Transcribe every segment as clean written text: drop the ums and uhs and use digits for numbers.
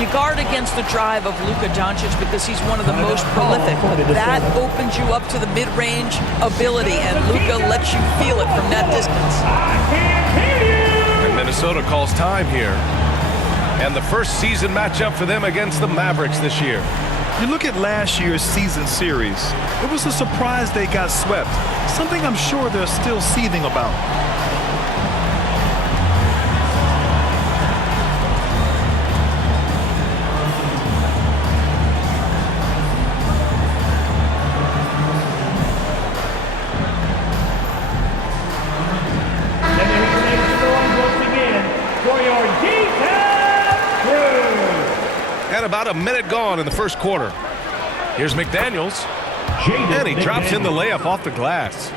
You guard against the drive of Luka Doncic because he's one of the most prolific, but that opens you up to the mid-range ability, and Luka lets you feel it from that distance. And Minnesota calls time here. And the first season matchup for them against the Mavericks this year. You look at last year's season series. It was a surprise they got swept. Something I'm sure they're still seething about. And about a minute gone in the first quarter. Here's McDaniels. And he drops in the layup off the glass.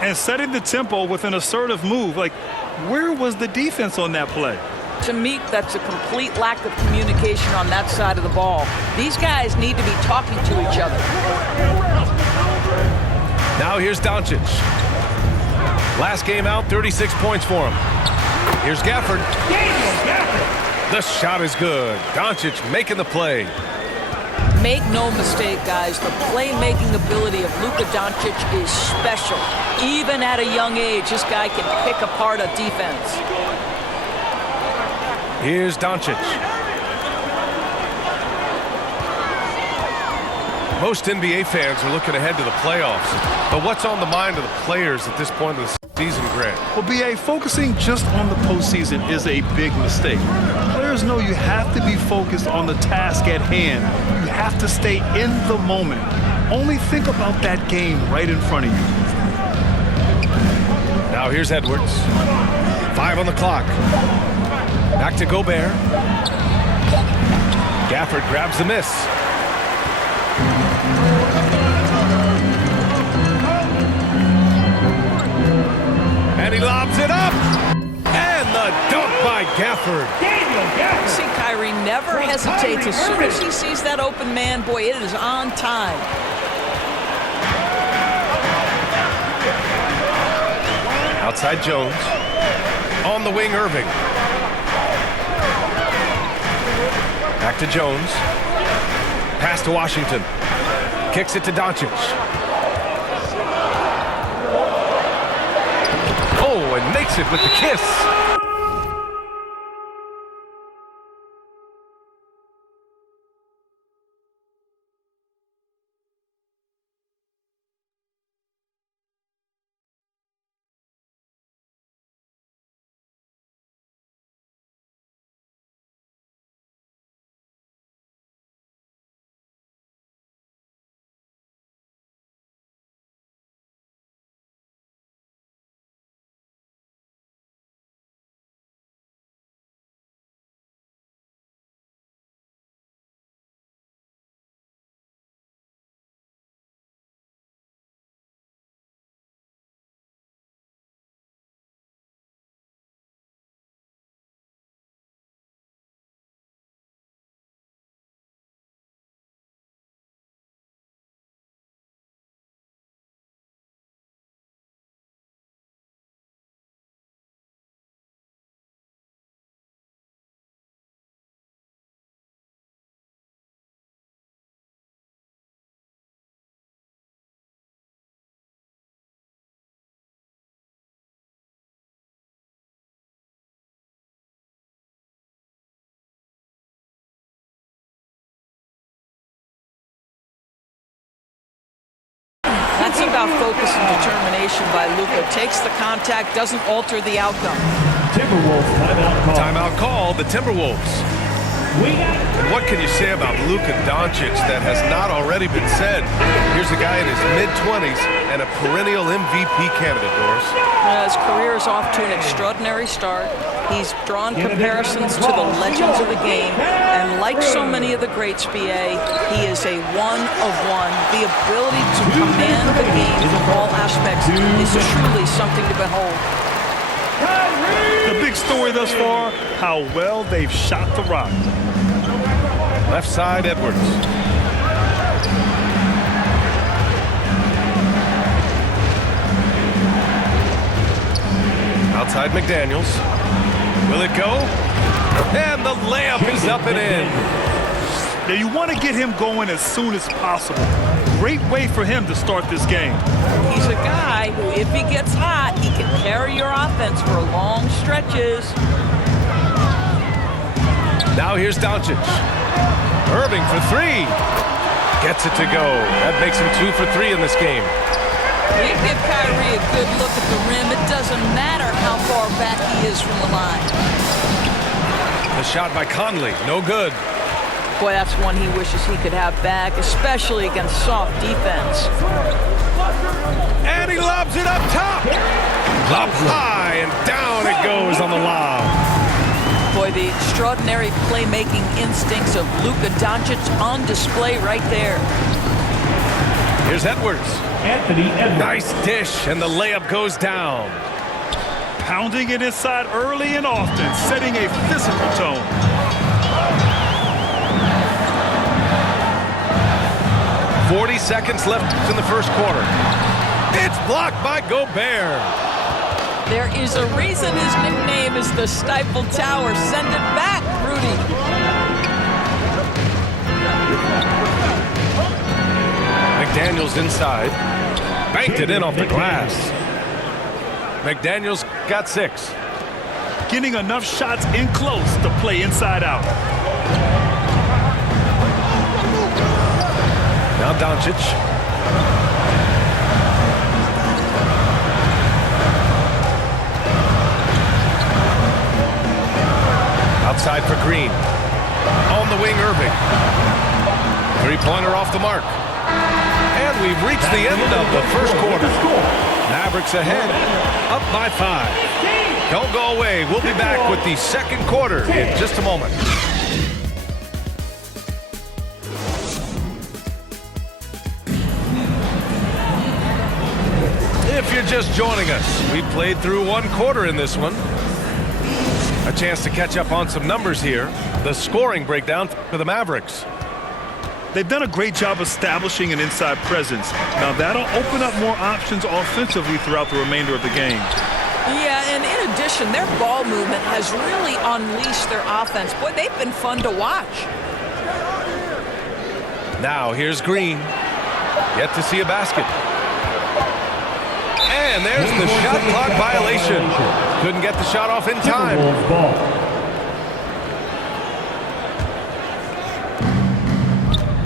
And setting the tempo with an assertive move. Like, where was the defense on that play? To me, that's a complete lack of communication on that side of the ball. These guys need to be talking to each other. Now here's Doncic. Last game out, 36 points for him. Here's Gafford. The shot is good. Doncic making the play. Make no mistake, guys, the playmaking ability of Luka Doncic is special. Even at a young age, this guy can pick apart a defense. Here's Doncic. Most NBA fans are looking ahead to the playoffs. But what's on the mind of the players at this point of the season, Grant? Well, B.A., focusing just on the postseason is a big mistake. Players know you have to be focused on the task at hand. You have to stay in the moment. Only think about that game right in front of you. Now here's Edwards. 5 on the clock. Back to Gobert. Gafford grabs the miss. And he lobs it up. And the dunk by Gafford. See, Kyrie never hesitates. As soon as he sees that open man, boy, it is on time. Outside Jones. On the wing, Irving. Back to Jones. Pass to Washington. Kicks it to Doncic. Oh, and makes it with the kiss. That's about focus and determination by Luka. Takes the contact, doesn't alter the outcome. Timberwolves timeout call. Timeout call, the Timberwolves. And what can you say about Luka Doncic that has not already been said? Here's a guy in his mid-20s and a perennial MVP candidate, Doris. His career is off to an extraordinary start. He's drawn comparisons to the legends of the game, and like so many of the greats, BA, he is a one-of-one. The ability to command the game from all aspects is truly something to behold. The big story thus far, how well they've shot the rock. Left side, Edwards. Outside McDaniels. Will it go? And the layup is up and in. Now you want to get him going as soon as possible. Great way for him to start this game. He's a guy who, if he gets hot, he can carry your offense for long stretches. Now here's Doncic. Irving for three. Gets it to go. That makes him 2 for 3 in this game. You give Kyrie a good look at the rim. It doesn't matter how far back he is from the line. The shot by Conley, no good. Boy, that's one he wishes he could have back, especially against soft defense. And he lobs it up top. Up high, and down it goes on the lob. Boy, the extraordinary playmaking instincts of Luka Doncic on display right there. Here's Edwards. Anthony Edwards. Nice dish, and the layup goes down. Pounding it inside early and often, setting a physical tone. .40 seconds left in the first quarter. It's blocked by Gobert. There is a reason his nickname is the Stifle Tower. Send it back, Rudy. McDaniels inside. Banked it in off the glass. McDaniels got 6. Getting enough shots in close to play inside out. Now Doncic. Outside for Green. On the wing, Irving. Three-pointer off the mark. And we've reached the end of the first quarter. Mavericks ahead, up by 5. Don't go away. We'll be back with the second quarter in just a moment. If you're just joining us, we played through one quarter in this one. A chance to catch up on some numbers here. The scoring breakdown for the Mavericks. They've done a great job establishing an inside presence. Now that'll open up more options offensively throughout the remainder of the game. Yeah, and in addition, their ball movement has really unleashed their offense. Boy, they've been fun to watch. Now here's Green. Yet to see a basket. And there's the shot clock violation. Couldn't get the shot off in time. Timberwolves ball.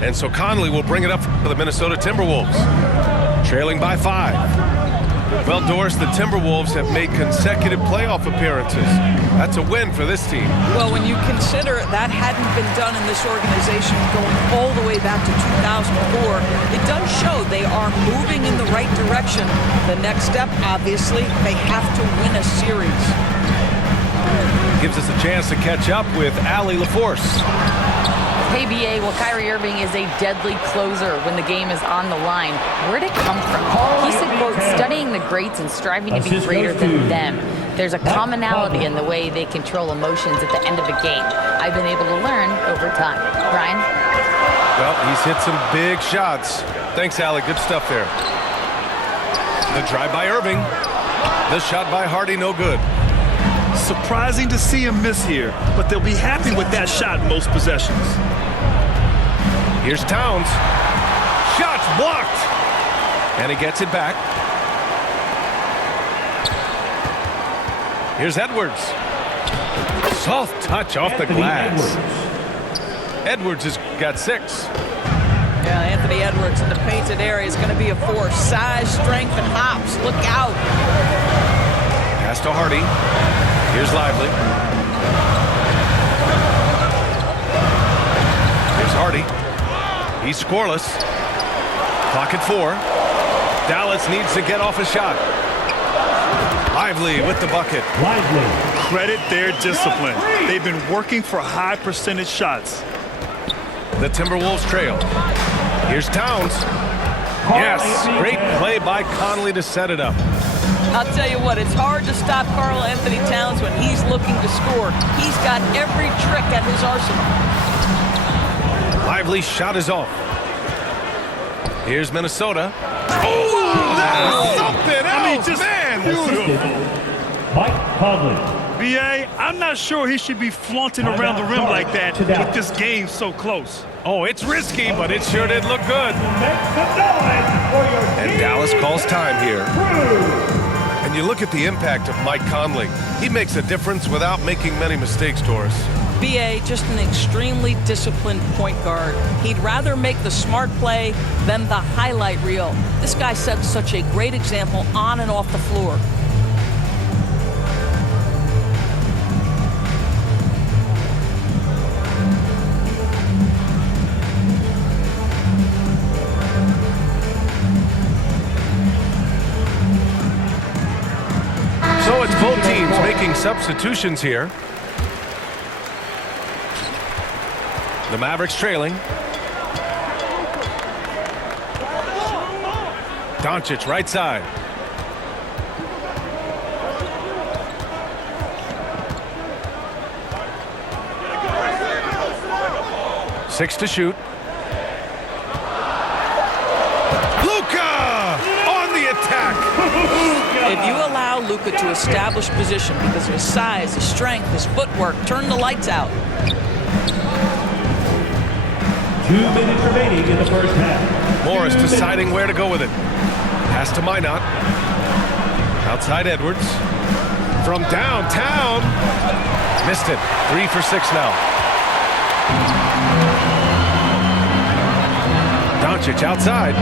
And so Conley will bring it up for the Minnesota Timberwolves. Trailing by 5. Well, Doris, the Timberwolves have made consecutive playoff appearances. That's a win for this team. Well, when you consider that hadn't been done in this organization going all the way back to 2004, it does show they are moving in the right direction. The next step, obviously, they have to win a series. Gives us a chance to catch up with Allie LaForce. Hey, BA, well, Kyrie Irving is a deadly closer when the game is on the line. Where'd it come from? He said, quote, studying the greats and striving to be greater than them. There's a commonality in the way they control emotions at the end of a game. I've been able to learn over time. Brian? Well, he's hit some big shots. Thanks, Allie. Good stuff there. The drive by Irving. The shot by Hardy, no good. Surprising to see him miss here, but they'll be happy with that shot most possessions. Here's Towns. Shots blocked. And he gets it back. Here's Edwards. Soft touch off the glass. Edwards has got 6. Yeah, Anthony Edwards in the painted area is going to be a force. Size, strength, and hops. Look out. Pass to Hardy. Here's Lively. Here's Hardy. He's scoreless. Clock at 4. Dallas needs to get off a shot. Lively with the bucket. Lively. Credit their discipline. They've been working for high percentage shots. The Timberwolves trail. Here's Towns. Yes, great play by Conley to set it up. I'll tell you what, it's hard to stop Karl Anthony Towns when he's looking to score. He's got every trick at his arsenal. Lively shot is off. Here's Minnesota. Oh, that's something else, I mean, just man. Assistant, Mike Conley. B.A., I'm not sure he should be flaunting around the rim like that with this game so close. Oh, it's risky, but it sure did look good. And Dallas calls time here. And you look at the impact of Mike Conley. He makes a difference without making many mistakes, Doris. B.A., just an extremely disciplined point guard. He'd rather make the smart play than the highlight reel. This guy sets such a great example on and off the floor. So it's both teams making substitutions here. The Mavericks trailing. Doncic right side. Six to shoot. Luka on the attack. If you allow Luka to establish position because of his size, his strength, his footwork, turn the lights out. 2 minutes remaining in the first half. Morris deciding where to go with it. Pass to Minot. Outside Edwards. From downtown. Missed it. 3 for 6 now. Doncic outside.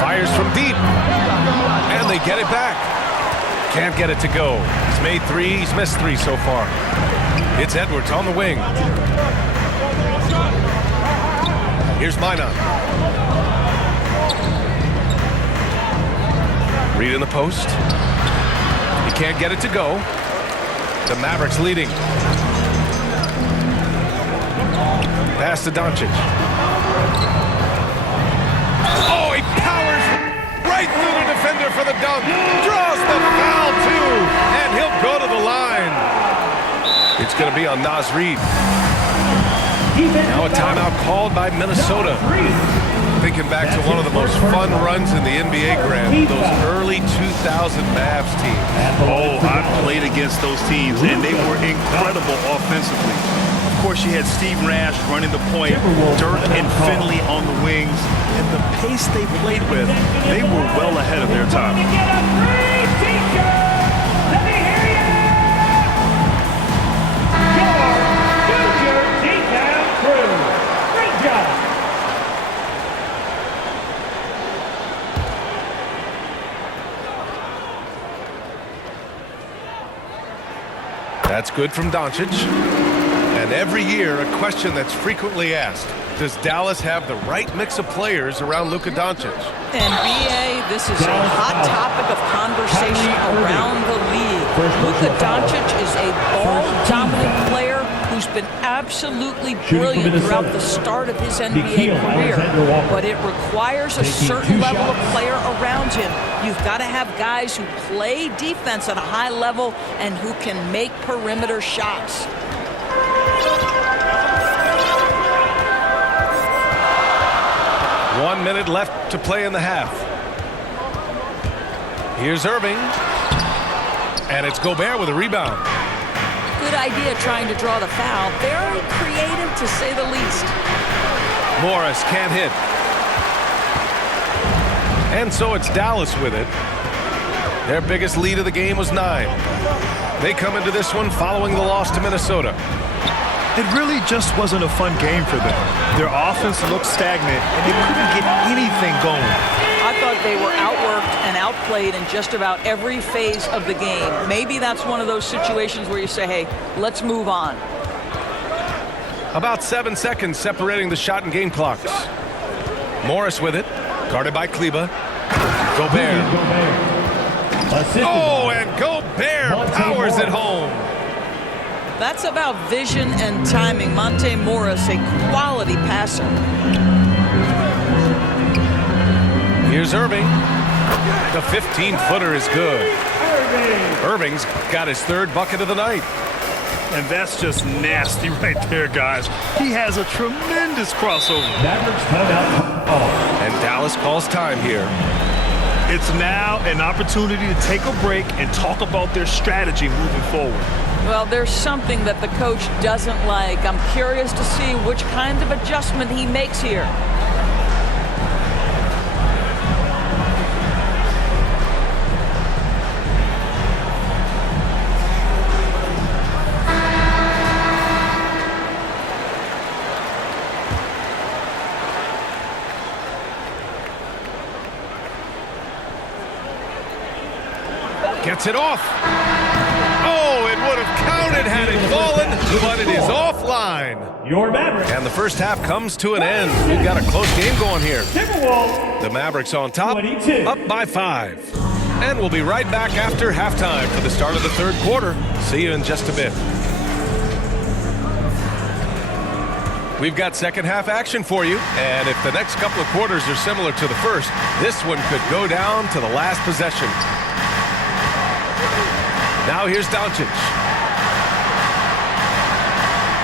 Fires from deep. And they get it back. Can't get it to go. He's made 3. He's missed 3 so far. It's Edwards on the wing. Here's Minot. Reed in the post. He can't get it to go. The Mavericks leading. Pass to Doncic. Oh, he powers right through the defender for the dunk. Draws the foul, too. And he'll go to the line. It's going to be on Naz Reid. Now a timeout called by Minnesota. Thinking back to one of the most fun runs in the NBA, Graham, those early 2000 Mavs teams. Oh, I played against those teams, and they were incredible offensively. Of course, you had Steve Nash running the point, Dirk and Finley on the wings, and the pace they played with, they were well ahead of their time. That's good from Doncic. And every year, a question that's frequently asked, does Dallas have the right mix of players around Luka Doncic? And B.A., this is a hot topic of conversation around the league. Luka Doncic is a ball-dominant player who's been absolutely brilliant throughout the start of his NBA career. But it requires a certain level of player around him. You've got to have guys who play defense at a high level and who can make perimeter shots. One minute left to play in the half. Here's Irving. And it's Gobert with a rebound. Good idea trying to draw the foul. Very creative, to say the least. Morris can't hit. And so it's Dallas with it. Their biggest lead of the game was 9. They come into this one following the loss to Minnesota. It really just wasn't a fun game for them. Their offense looked stagnant, and they couldn't get anything going. I thought they were outworked and outplayed in just about every phase of the game. Maybe that's one of those situations where you say, hey, let's move on. About 7 seconds separating the shot and game clocks. Morris with it, guarded by Kleba. Gobert. Oh, and Gobert powers it home. That's about vision and timing. Monte Morris, a quality passer. Here's Irving. The 15-footer is good. Irving's got his 3rd bucket of the night. And that's just nasty right there, guys. He has a tremendous crossover. Mavericks timeout. And Dallas calls time here. It's now an opportunity to take a break and talk about their strategy moving forward. Well, there's something that the coach doesn't like. I'm curious to see which kind of adjustment he makes here. Gets it off. Oh, it would have counted had it fallen, but it is offline. Your Mavericks. And the first half comes to an end. We've got a close game going here. Timberwolves. The Mavericks on top, 22. up by 5. And we'll be right back after halftime for the start of the third quarter. See you in just a bit. We've got second half action for you, and if the next couple of quarters are similar to the first, this one could go down to the last possession. Now here's Doncic.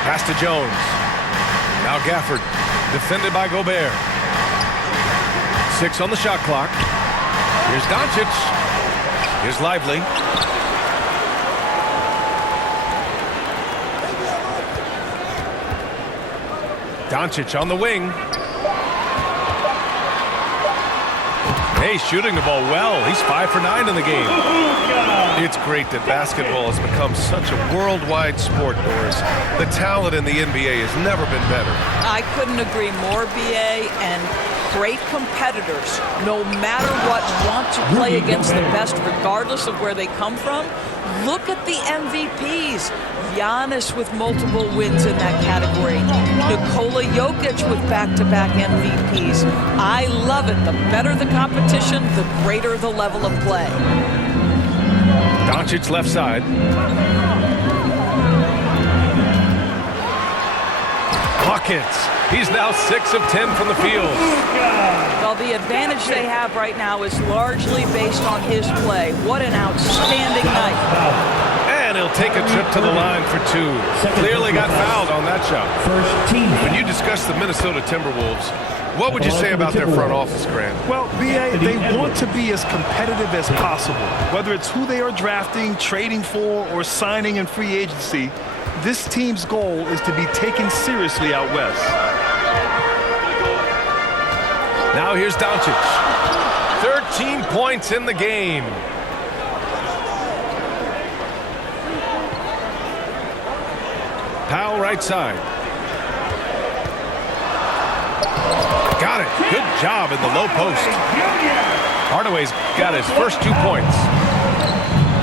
Pass to Jones. Now Gafford, defended by Gobert. 6 on the shot clock. Here's Doncic. Here's Lively. Doncic on the wing. Hey, shooting the ball well. He's 5 for 9 in the game. It's great that basketball has become such a worldwide sport, Doris. The talent in the NBA has never been better. I couldn't agree more, BA, and great competitors, no matter what, want to play against the best regardless of where they come from. Look at the MVPs. Giannis with multiple wins in that category. Nikola Jokic with back-to-back MVPs. I love it. The better the competition, the greater the level of play. Doncic left side. Buckets. He's now 6 of 10 from the field. Well, the advantage they have right now is largely based on his play. What an outstanding night. And he'll take a trip to the line for 2. Clearly got fouled on that shot. First team. When you discuss the Minnesota Timberwolves, what would you say about their front office, Grant? Well, BA, they want to be as competitive as possible. Whether it's who they are drafting, trading for, or signing in free agency, this team's goal is to be taken seriously out west. Now here's Doncic. 13 points in the game. Powell right side. Got it. Good job in the low post. Hardaway's got his first 2 points.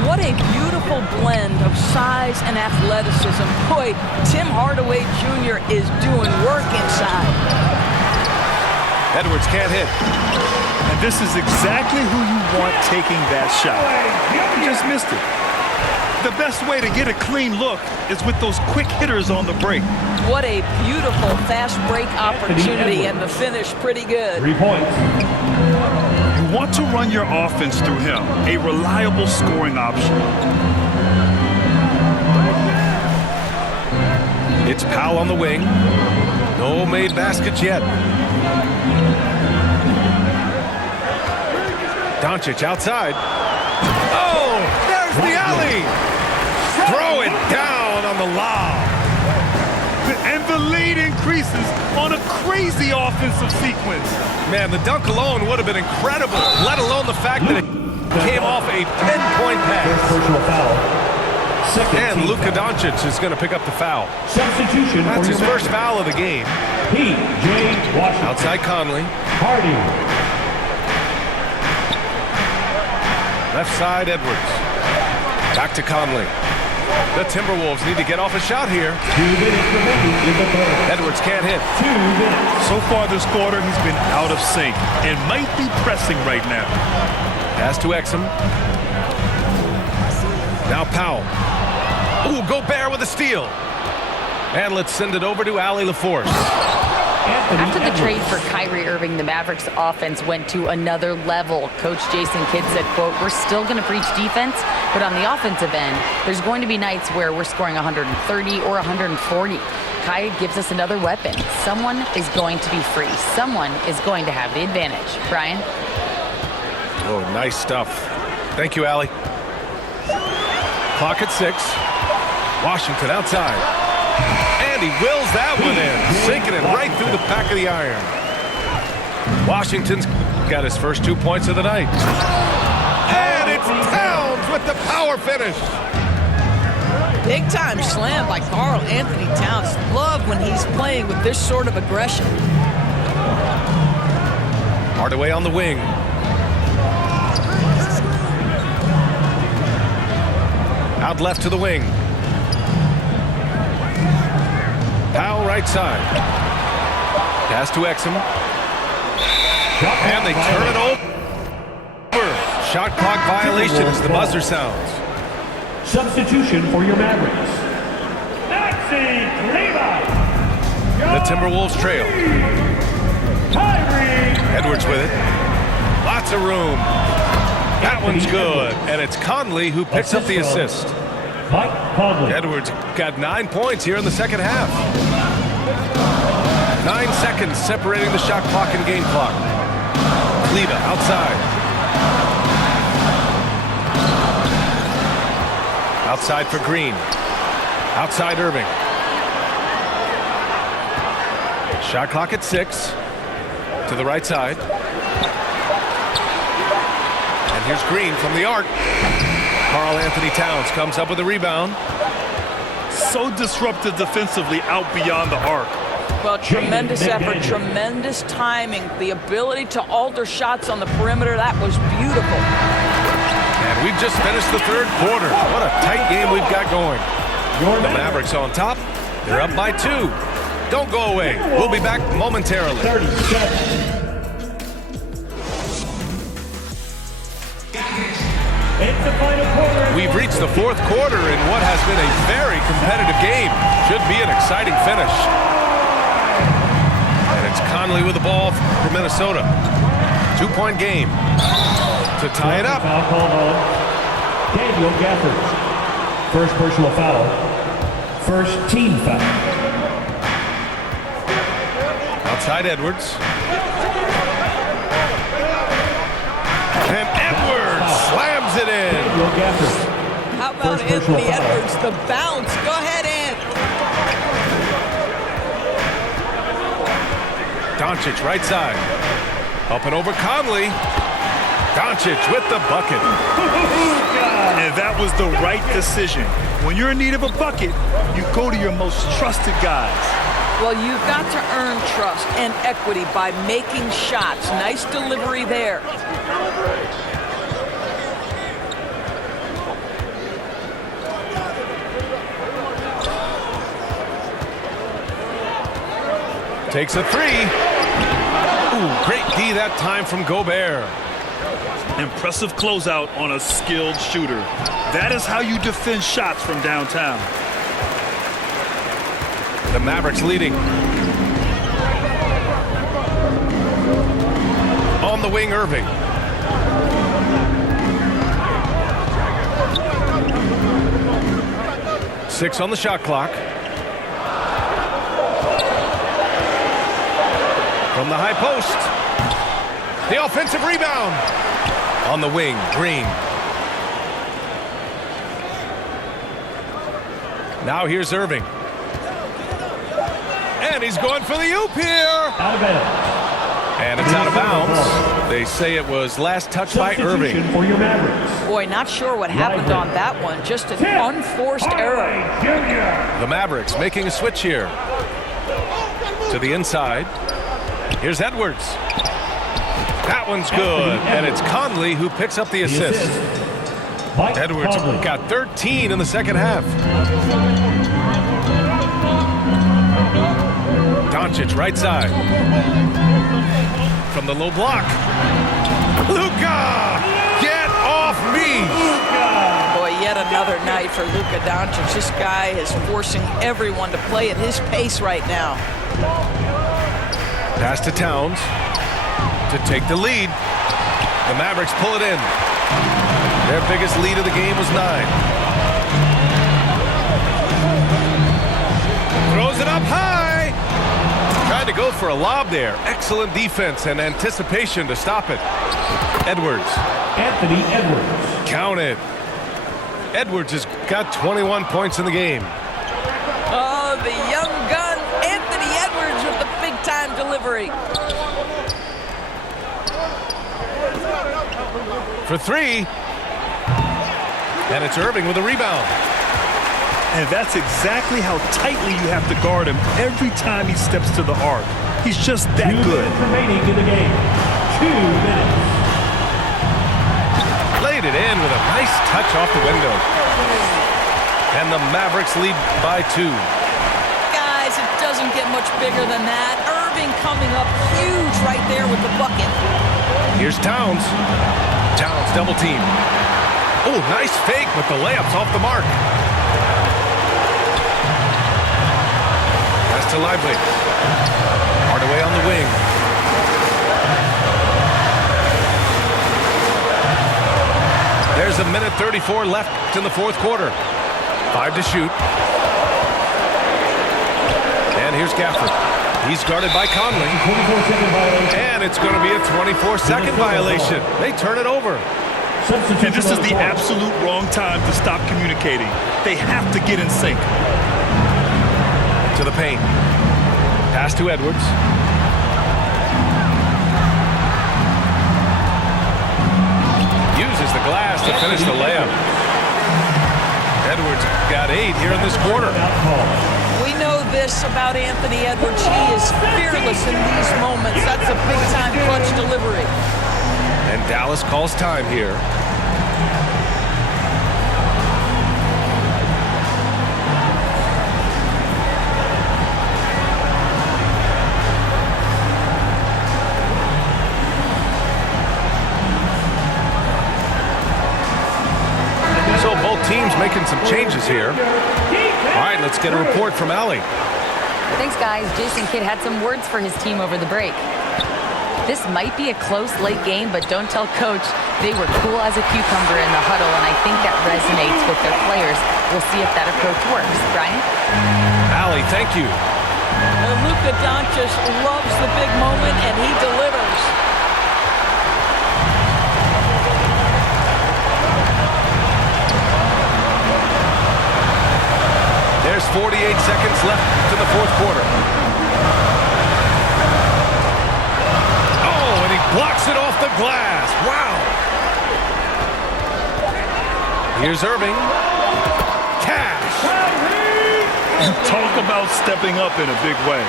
What a beautiful blend of size and athleticism. Boy, Tim Hardaway Jr. is doing work inside. Edwards can't hit. And this is exactly who you want taking that shot. You just missed it. The best way to get a clean look is with those quick hitters on the break. What a beautiful fast break opportunity, and the finish pretty good. 3 points. You want to run your offense through him, a reliable scoring option. It's Powell on the wing. No made baskets yet. Doncic outside. Oh, there's the alley. Throw it down on the lob. And the lead increases on a crazy offensive sequence. Man, the dunk alone would have been incredible, let alone the fact that it came off a pinpoint pass. Personal foul. Second And team Luka foul. Doncic is going to pick up the foul. Substitution That's for his your first foul of the game. P.J. Washington. Outside Conley. Hardy. Left side Edwards. Back to Conley. The Timberwolves need to get off a shot here. 2 minutes remaining in the third. Edwards can't hit. 2 minutes. So far this quarter, he's been out of sync and might be pressing right now. Pass to Exum. Now Powell. Ooh, Gobert with a steal. And let's send it over to Allie LaForce. After the trade for Kyrie Irving, the Mavericks offense went to another level. Coach Jason Kidd said, quote, "We're still going to preach defense, but on the offensive end, there's going to be nights where we're scoring 130 or 140. Kai gives us another weapon. Someone is going to be free. Someone is going to have the advantage." Brian? Oh, nice stuff. Thank you, Allie. Clock at 6. Washington outside. And he wills that one in, sinking it right through the back of the iron. Washington's got his first 2 points of the night. And it's Towns with the power finish. Big time slam by Karl Anthony Towns. Love when he's playing with this sort of aggression. Hardaway on the wing. Out left to the wing. Powell right side. Pass to Exum. And they turn it over. Shot clock violation as the buzzer sounds. Substitution for your Mavericks. The Timberwolves trail. Edwards with it. Lots of room. That one's good. And it's Conley who picks up the assist. Edwards got 9 points here in the second half. 9 seconds separating the shot clock and game clock. Leva outside. Outside for Green. Outside Irving. Shot clock at 6. To the right side. And here's Green from the arc. Karl Anthony Towns comes up with a rebound. So disruptive defensively out beyond the arc. Well, tremendous effort, tremendous timing. The ability to alter shots on the perimeter, that was beautiful. And we've just finished the third quarter. What a tight game we've got going. The Mavericks on top. They're up by 2. Don't go away. We'll be back momentarily. 37. It's the final quarter. We've reached the fourth quarter in what has been a very competitive game. Should be an exciting finish. And it's Conley with the ball for Minnesota. 2-point game. To tie it up. Foul called on Daniel Gafford. First personal foul. First team foul. Outside Edwards. And Edwards slams it in. Daniel Gafford. How about First personal Anthony foul. Edwards, the bounce? Go ahead, Ant. Doncic right side. Up and over Conley. Doncic with the bucket. And that was the right decision. When you're in need of a bucket, you go to your most trusted guys. Well, you've got to earn trust and equity by making shots. Nice delivery there. Takes a 3. Ooh, great D that time from Gobert. Impressive closeout on a skilled shooter. That is how you defend shots from downtown. The Mavericks leading. On the wing, Irving. Six on the shot clock. From the high post. The offensive rebound. On the wing, Green. Now here's Irving. And he's going for the oop here. Out of bounds. And it's out of bounds. They say it was last touched by Irving. Substitution for your Mavericks. Boy, not sure what happened on that one. Just an unforced error. The Mavericks making a switch here. To the inside. Here's Edwards. That one's good. And it's Conley who picks up the assist. Edwards got 13 in the second half. Doncic right side. From the low block. Luka! Get off me! Boy, yet another night for Luka Doncic. This guy is forcing everyone to play at his pace right now. Pass to Towns to take the lead. The Mavericks pull it in. Their biggest lead of the game was 9. Throws it up high. Trying to go for a lob there. Excellent defense and anticipation to stop it. Edwards. Anthony Edwards. Count it. Edwards has got 21 points in the game. Oh, the young gun, Anthony Edwards with the big-time delivery. For three. And it's Irving with a rebound. And that's exactly how tightly you have to guard him every time he steps to the arc. He's just that 2 good. minutes remaining in the game. 2 minutes. Laid it in with a nice touch off the window. And the Mavericks lead by 2. Guys, it doesn't get much bigger than that. Irving coming up huge right there with the bucket. Here's Towns. Towns double team. Oh, nice fake, but the layup's off the mark. Pass to Lively. Hardaway on the wing. There's a minute 34 left in the fourth quarter. 5 to shoot. And here's Gafford. He's guarded by Conley. 24-second violation. And it's going to be a 24-second violation. They turn it over. And this is the absolute wrong time to stop communicating. They have to get in sync. To the paint. Pass to Edwards. Uses the glass to finish the layup. Edwards got 8 here in this quarter. We know this about Anthony Edwards. He is fearless in these moments. That's a big-time clutch delivery. And Dallas calls time here. So both teams making some changes here. All right, let's get a report from Allie. Thanks, guys. Jason Kidd had some words for his team over the break. This might be a close late game, but don't tell Coach. They were cool as a cucumber in the huddle, and I think that resonates with their players. We'll see if that approach works. Brian? Allie, thank you. Luka Doncic loves the big moment, and he delivers. There's 48 seconds left in the fourth quarter. Oh, and he blocks it off the glass. Wow. Here's Irving. Cash. Talk about stepping up in a big way.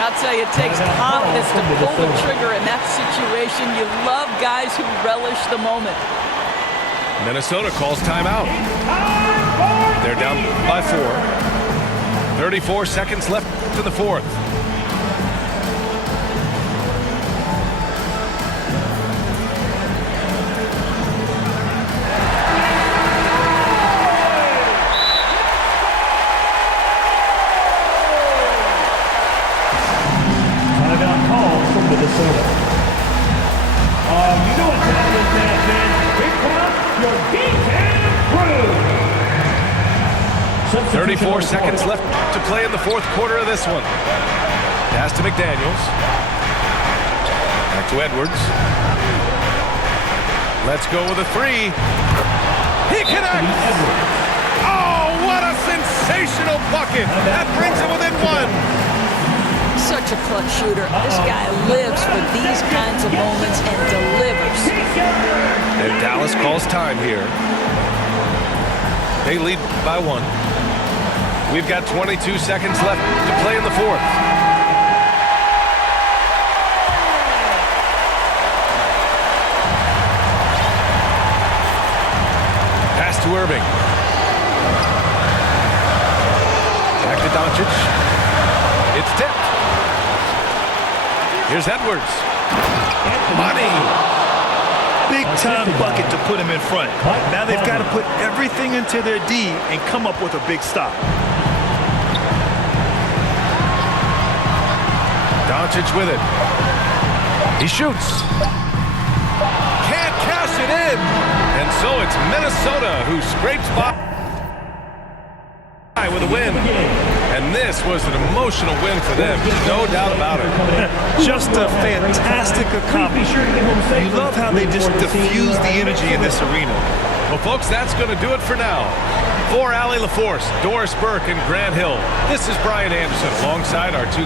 I'll tell you, it takes confidence to pull the trigger in that situation. You love guys who relish the moment. Minnesota calls timeout. They're down by 4. 34 seconds left in the fourth. Timeout call from Minnesota. You know what's happening, man. Big crowd, your game can improve. 34 seconds left to play in the fourth quarter of this one. Pass to McDaniels. Back to Edwards. Let's go with a 3. He connects! Oh, what a sensational bucket! That brings him within 1. Such a clutch shooter. This guy lives for these kinds of moments and delivers. And Dallas calls time here. They lead by 1. We've got 22 seconds left to play in the fourth. Pass to Irving. Back to Doncic. It's tipped. Here's Edwards. Money. Big-time bucket to put him in front. Now they've got to put everything into their D and come up with a big stop. Doncic with it. He shoots. Can't cash it in. And so it's Minnesota who scrapes by with a win. And this was an emotional win for them, no doubt about it. Just a fantastic accomplishment. You love how they just diffuse the energy in this arena. Well, folks, that's going to do it for now. For Allie LaForce, Doris Burke, and Grant Hill, this is Brian Anderson alongside our two